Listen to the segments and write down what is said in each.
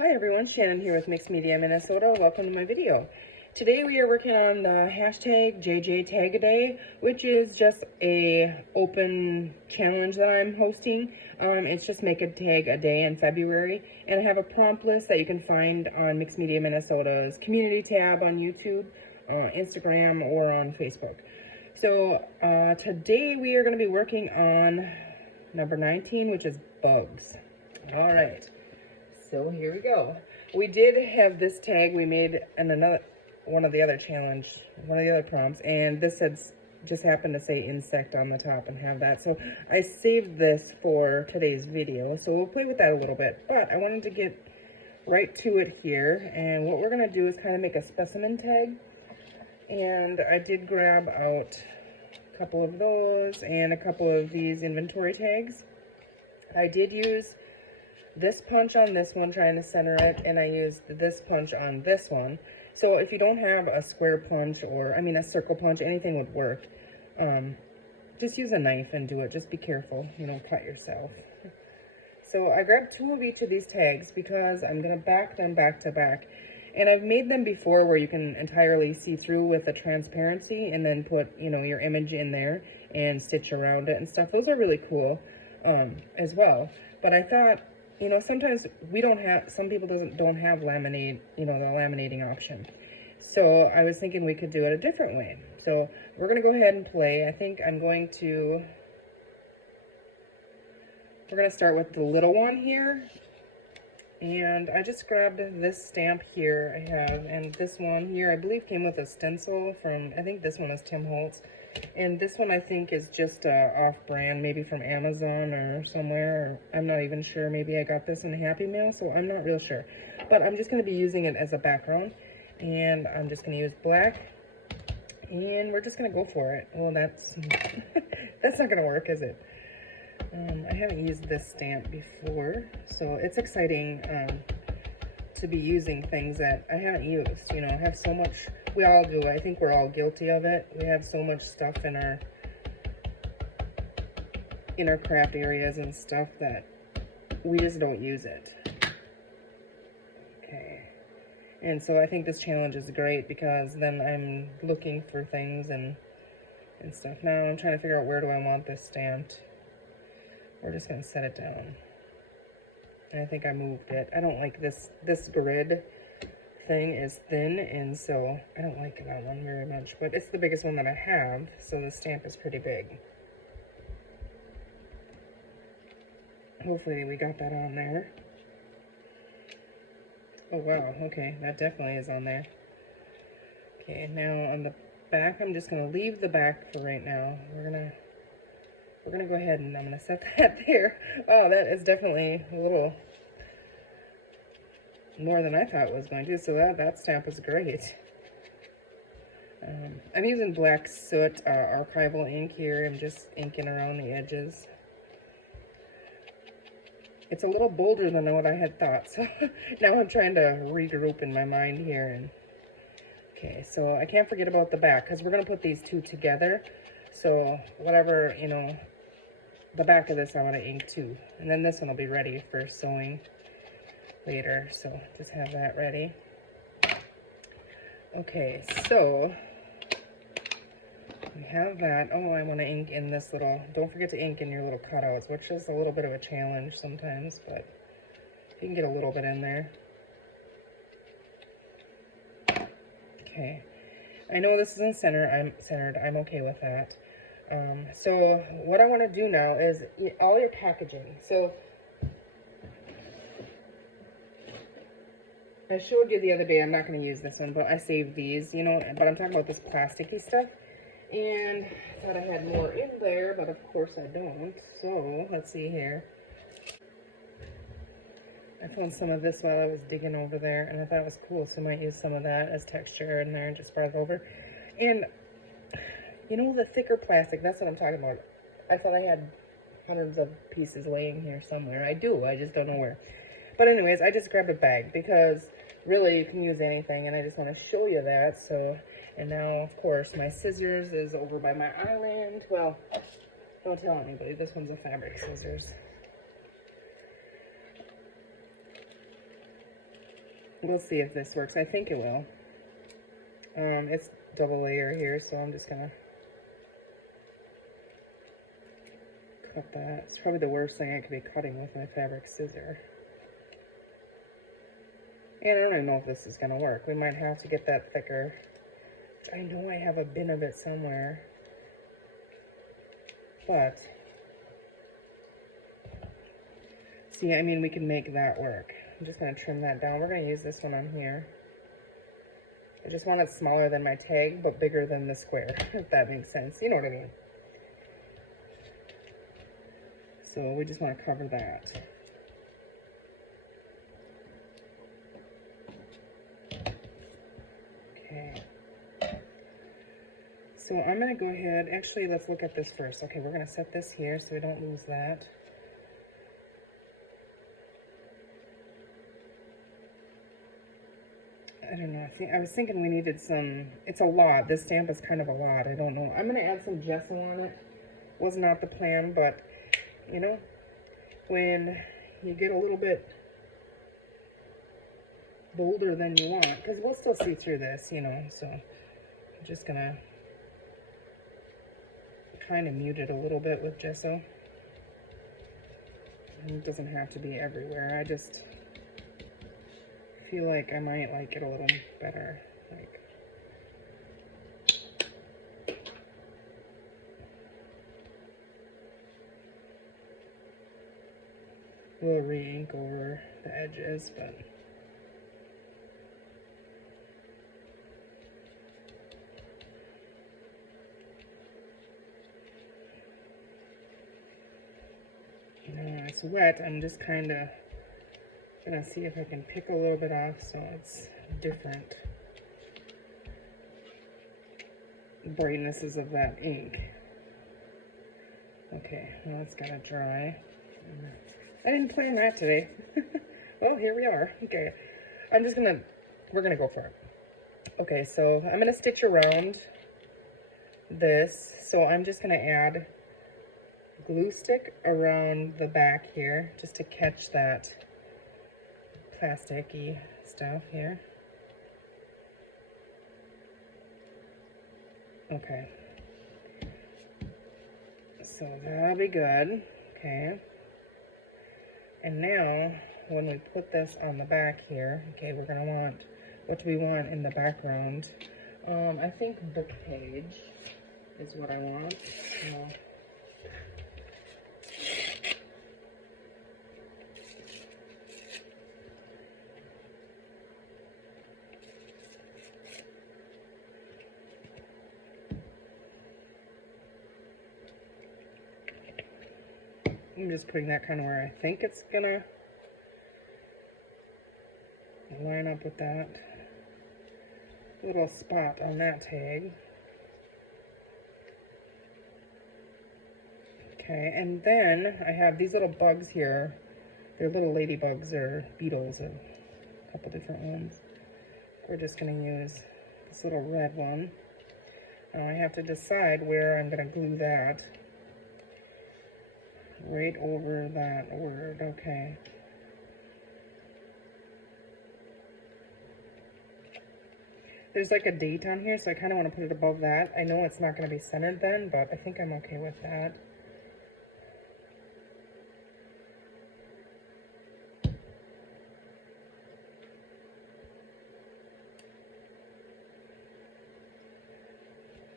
Hi everyone, Shannon here with Mixed Media Minnesota. Welcome to my video. Today we are working on the hashtag JJ Tag a Day, which is just a open challenge that I'm hosting. It's just make a tag a day in February, and I have a prompt list that you can find on Mixed Media Minnesota's community tab on YouTube, Instagram, or on Facebook. So today we are going to be working on number 19, which is bugs. All right. So here we go. We did have this tag we made in one of the other prompts, and this just happened to say insect on the top and have that. So I saved this for today's video. So we'll play with that a little bit, but I wanted to get right to it here. And what we're gonna do is kind of make a specimen tag. And I did grab out a couple of those and a couple of these inventory tags. I did use this punch on this one, trying to center it, and I used this punch on this one. So if you don't have a square punch, or a circle punch, anything would work. Just use a knife and do it. Just be careful, cut yourself. So I grabbed 2 of each of these tags because I'm gonna back them back to back. And I've made them before where you can entirely see through with a transparency and then put, your image in there and stitch around it and stuff. Those are really cool as well. But I thought, sometimes some people don't have laminate, the laminating option. So I was thinking we could do it a different way. So we're going to go ahead and play. I think we're going to start with the little one here. And I just grabbed this stamp here I have, and this one here, I believe came with a stencil from, I think this one is Tim Holtz. And this one I think is just off-brand, maybe from Amazon or somewhere. Or I'm not even sure. Maybe I got this in Happy Mail, so I'm not real sure. But I'm just going to be using it as a background. And I'm just going to use black. And we're just going to go for it. Well, that's that's not going to work, is it? I haven't used this stamp before, so it's exciting to be using things that I haven't used. I have so much. We all do. I think we're all guilty of it. We have so much stuff in our craft areas and stuff that we just don't use it. Okay. And so I think this challenge is great because then I'm looking for things and stuff. Now I'm trying to figure out where do I want this stamped. We're just going to set it down. And I think I moved it. I don't like this grid thing is thin, and so I don't like that one very much, but it's the biggest one that I have, so the stamp is pretty big. Hopefully we got that on there. Oh wow, okay, that definitely is on there. Okay, now on the back, I'm just going to leave the back for right now. We're gonna go ahead and I'm gonna set that there. Oh, that is definitely a little more than I thought it was going to, so that stamp was great. I'm using black soot archival ink here. I'm just inking around the edges. It's a little bolder than what I had thought, so now I'm trying to regroup in my mind here. Okay, so I can't forget about the back because we're gonna put these two together. So whatever, the back of this I want to ink too. And then this one will be ready for sewing later. So just have that ready. Okay, so we have that. Oh, I want to ink in this little, don't forget to ink in your little cutouts, which is a little bit of a challenge sometimes, but you can get a little bit in there. Okay. I know this isn't centered. I'm okay with that. So what I want to do now is all your packaging. So I showed you the other day, I'm not going to use this one, but I saved these, but I'm talking about this plasticky stuff. And I thought I had more in there, but of course I don't. So let's see here. I found some of this while I was digging over there, and I thought it was cool, so I might use some of that as texture in there and just spread it over. And the thicker plastic, that's what I'm talking about. I thought I had hundreds of pieces laying here somewhere. I do, I just don't know where. But anyways, I just grabbed a bag because really you can use anything, and I just want to show you that. So, and now, of course, my scissors is over by my island. Well, don't tell anybody, this one's a fabric scissors. We'll see if this works. I think it will. It's double layer here, so I'm just gonna cut that. It's probably the worst thing I could be cutting with my fabric scissor. And I don't even know if this is gonna work. We might have to get that thicker. I know I have a bin of it somewhere. But, see, I mean, we can make that work. I'm just gonna trim that down. We're gonna use this one on here. I just want it smaller than my tag, but bigger than the square, if that makes sense. You know what I mean? So we just want to cover that. Okay. So I'm going to go ahead, actually, let's look at this first. Okay, we're going to set this here so we don't lose that. I don't know. I was thinking we needed some, it's a lot. This stamp is kind of a lot. I don't know. I'm going to add some gesso on it. Was not the plan, but, you know, when you get a little bit bolder than you want, because we'll still see through this, you know, so I'm just going to kind of mute it a little bit with gesso. And it doesn't have to be everywhere. I just feel like I might like it a little better. Like, we'll re-ink over the edges, but it's wet. I'm just kind of gonna see if I can pick a little bit off so it's different brightnesses of that ink. Okay, well, it's gotta dry. I didn't plan that today. Well, here we are. Okay, we're gonna go for it. Okay, so I'm gonna stitch around this. So I'm just gonna add glue stick around the back here just to catch that plasticky stuff here. Okay. So that'll be good. Okay. And now, when we put this on the back here, okay, we're gonna want, what do we want in the background? I think book page is what I want. I'm just putting that kind of where I think it's gonna line up with that little spot on that tag. Okay, and then I have these little bugs here. They're little ladybugs or beetles, a couple different ones. We're just gonna use this little red one. I have to decide where I'm gonna glue that. Right over that word, okay. There's like a date on here, so I kind of want to put it above that. I know it's not going to be centered then, but I think I'm okay with that.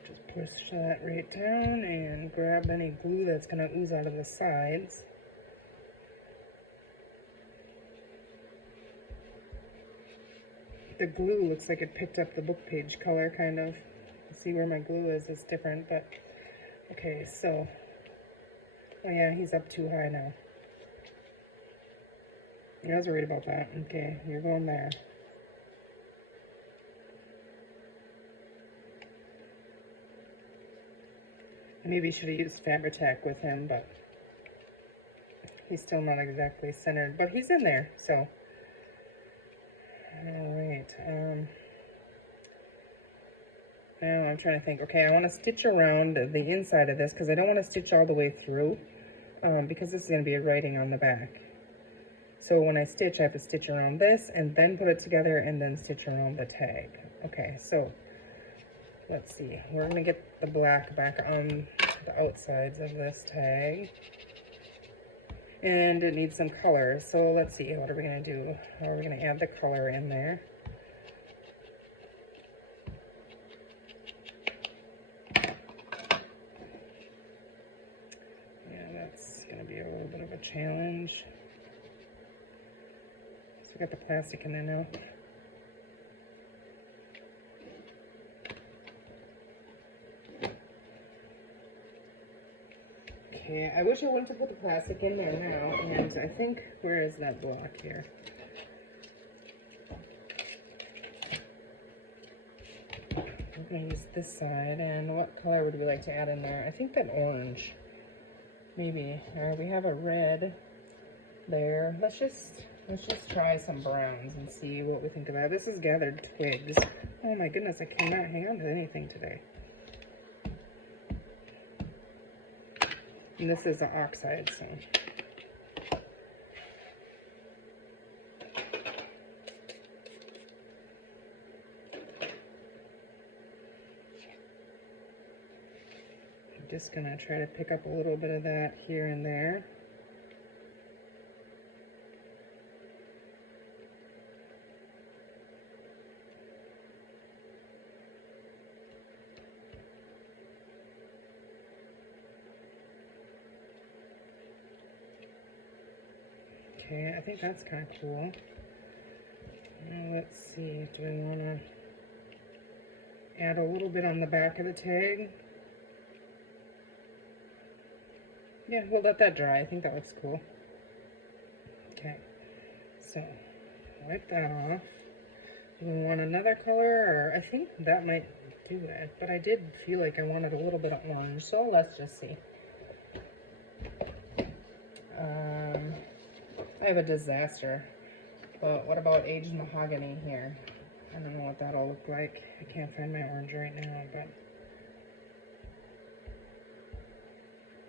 Just push that right down and grab any glue that's going to ooze out of the sides. The glue looks like it picked up the book page color, kind of. See where my glue is, it's different, but okay, so, oh yeah, he's up too high now. I was worried about that. Okay, you're going there. Maybe should have used Fabri-Tac with him, but he's still not exactly centered, but he's in there, so. Alright, now I'm trying to think. Okay, I want to stitch around the inside of this because I don't want to stitch all the way through because this is going to be a writing on the back. So when I stitch, I have to stitch around this and then put it together and then stitch around the tag. Okay, so let's see. We're gonna get the black back on the outsides of this tag. And it needs some color. So let's see, what are we gonna do? We're gonna add the color in there. Yeah, that's gonna be a little bit of a challenge. So we got the plastic in there now. Okay, I wish I wouldn't have put the plastic in there now, and I think, where is that block here? I'm gonna use this side, and what color would we like to add in there? I think that orange, maybe. All right, we have a red there. Let's just try some browns and see what we think about it. This is gathered twigs. Oh my goodness, I cannot hang on to anything today. And this is the oxide, so. I'm just gonna try to pick up a little bit of that here and there. Okay, I think that's kind of cool. Now let's see, do we want to add a little bit on the back of the tag? Yeah, we'll let that dry. I think that looks cool. Okay, so wipe that off. Do we want another color? Or I think that might do that, but I did feel like I wanted a little bit of orange, so let's just see. I have a disaster, but what about aged mahogany here? I don't know what that'll look like. I can't find my orange right now, but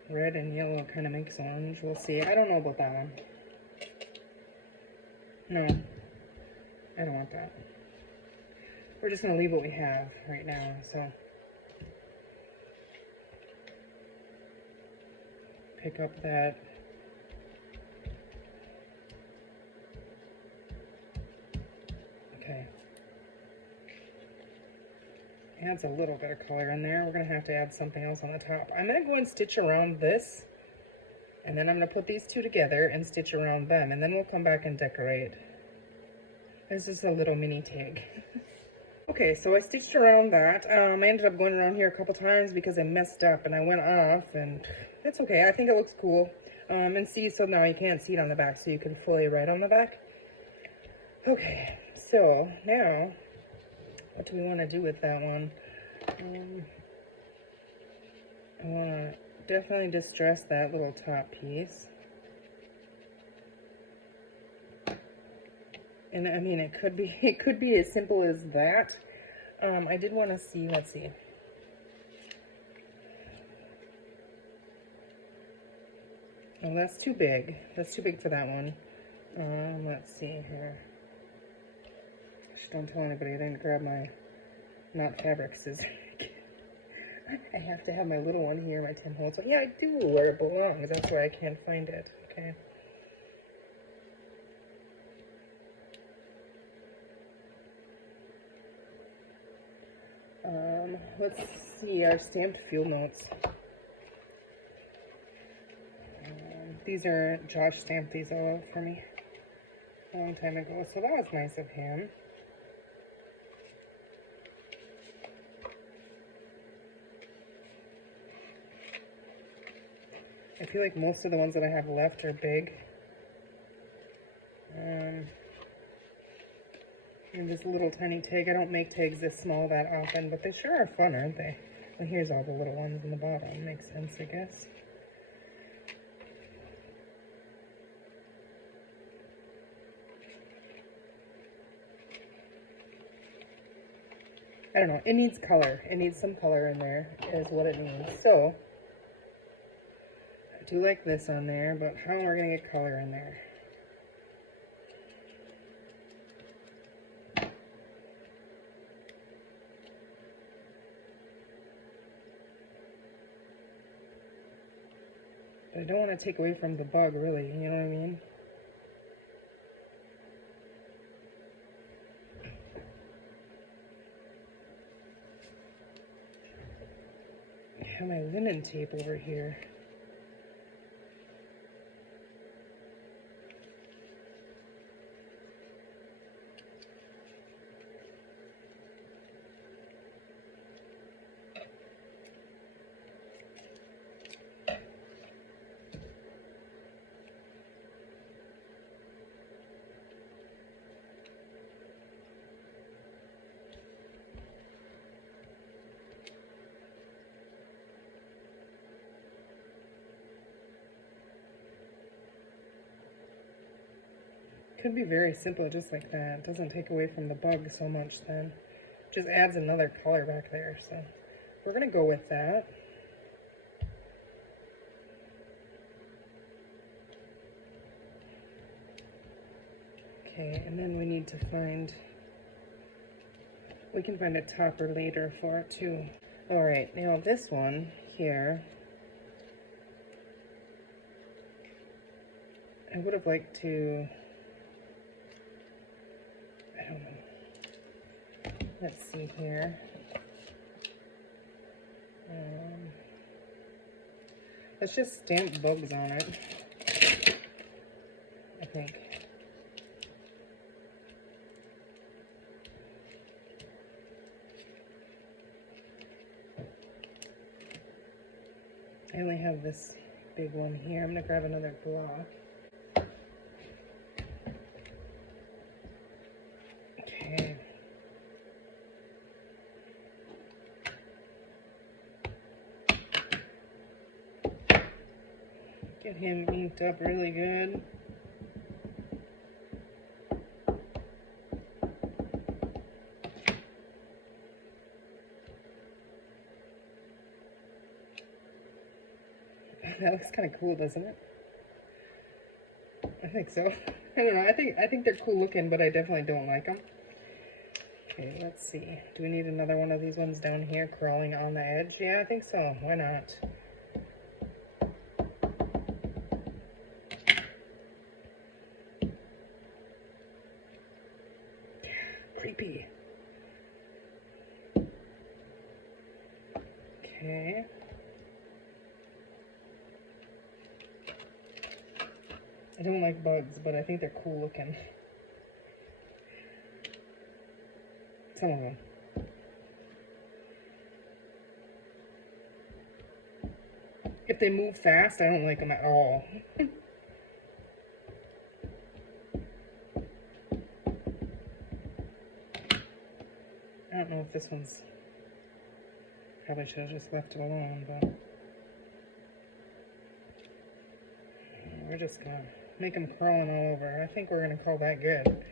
red and yellow kind of makes orange. We'll see. I don't know about that one. No, I don't want that. We're just gonna leave what we have right now, so. Pick up that okay. Adds a little bit of color in there. We're gonna have to add something else on the top. I'm gonna go and stitch around this, and then I'm gonna put these two together and stitch around them, and then we'll come back and decorate. This is a little mini tag. Okay, so I stitched around that. I ended up going around here a couple times because I messed up and I went off, and it's okay. I think it looks cool. And see, so now you can't see it on the back, so you can fully write on the back. Okay, so now, what do we want to do with that one? I want to definitely distress that little top piece. And I mean, it could be as simple as that. I did want to see, let's see. Oh, that's too big. That's too big for that one. Let's see here. Just don't tell anybody I didn't grab my not fabric scissors. I have to have my little one here, my 10 holes. Yeah, I do, where it belongs. That's why I can't find it. Okay. Let's see our stamped field notes. These are, Josh stamped these all out for me a long time ago, so that was nice of him. I feel like most of the ones that I have left are big. And this little tiny tag, I don't make tags this small that often, but they sure are fun, aren't they? Well, here's all the little ones in the bottom. Makes sense, I guess. I don't know. It needs color. It needs some color in there, is what it needs. So, I do like this on there, but how are we going to get color in there? But I don't want to take away from the bug, really, you know what I mean? I have my linen tape over here. Could be very simple just like that. It doesn't take away from the bug so much then. Just adds another color back there. So we're going to go with that. Okay, and then we need to find, we can find a topper later for it too. All right, now this one here, I would have liked to, I don't know, let's see here. Let's just stamp bugs on it, I think. I only have this big one here. I'm gonna grab another block. Okay. Get him inked up really good. That looks kind of cool, doesn't it? I think so. I don't know. I think they're cool looking, but I definitely don't like them. Okay, let's see. Do we need another one of these ones down here crawling on the edge? Yeah, I think so. Why not? Creepy. Okay. I don't like bugs, but I think they're cool looking. Some of them. If they move fast, I don't like them at all. I don't know if this one's, probably should have just left it alone, but we're just gonna make them crawling all over. I think we're gonna call that good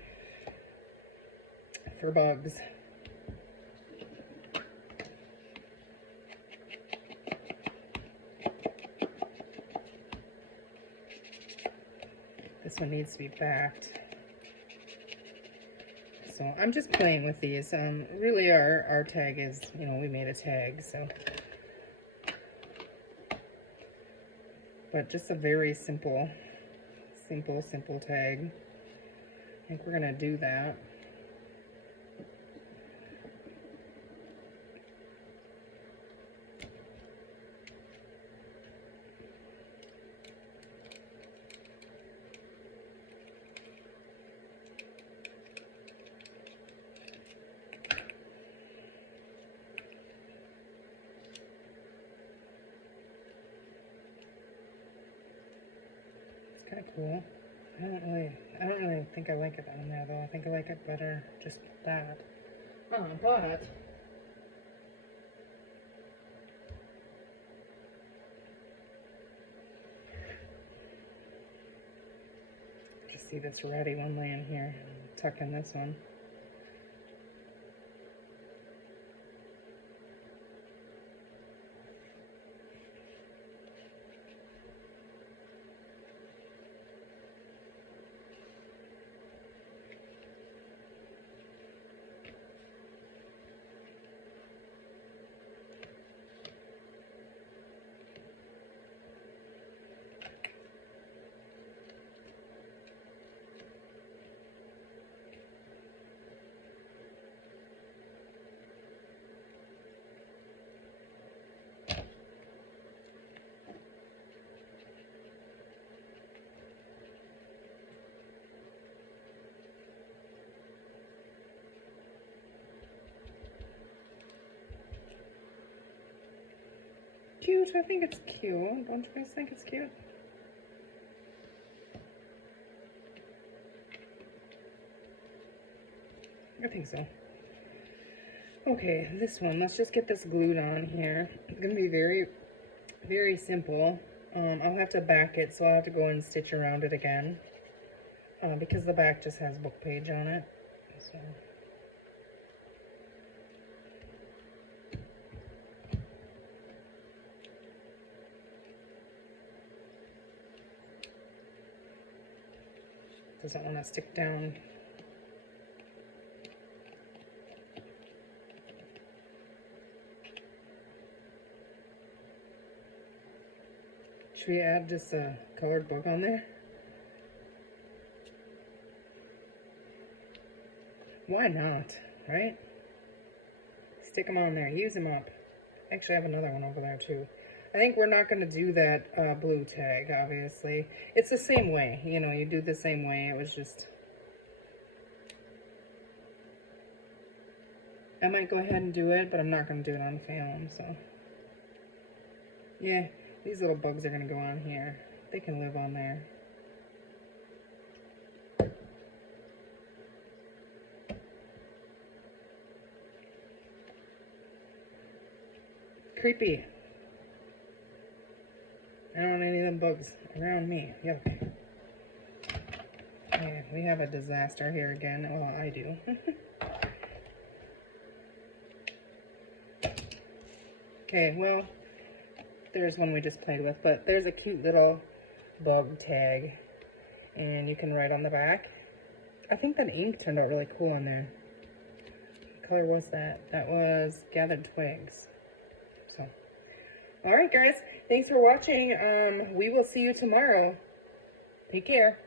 for bugs. This one needs to be backed. So I'm just playing with these. Really our tag is, you know, we made a tag, so. But just a very simple tag. I think we're gonna do that. Kind of cool. I don't really think I like it on there though. I think I like it better just that. But just see this ratty one laying here. Tuck in this one. cute. I think it's cute. Don't you guys think it's cute? I think so. Okay, this one. Let's just get this glued on here. It's going to be very, very simple. I'll have to back it, so I'll have to go and stitch around it again. Because the back just has book page on it. So. Doesn't want to stick down. Should we add just a colored book on there? Why not, right? Stick them on there, use them up. Actually, I have another one over there too. I think we're not going to do that blue tag, obviously. It's the same way, you know, you do the same way. It was just... I might go ahead and do it, but I'm not going to do it on film, so... Yeah, these little bugs are going to go on here. They can live on there. Creepy. I don't want any of them bugs around me. Yuck. Okay, we have a disaster here again. Well, I do. Okay, well, there's one we just played with, but there's a cute little bug tag. And you can write on the back. I think that ink turned out really cool on there. What color was that? That was Gathered Twigs. So, all right, guys. Thanks for watching. We will see you tomorrow. Take care.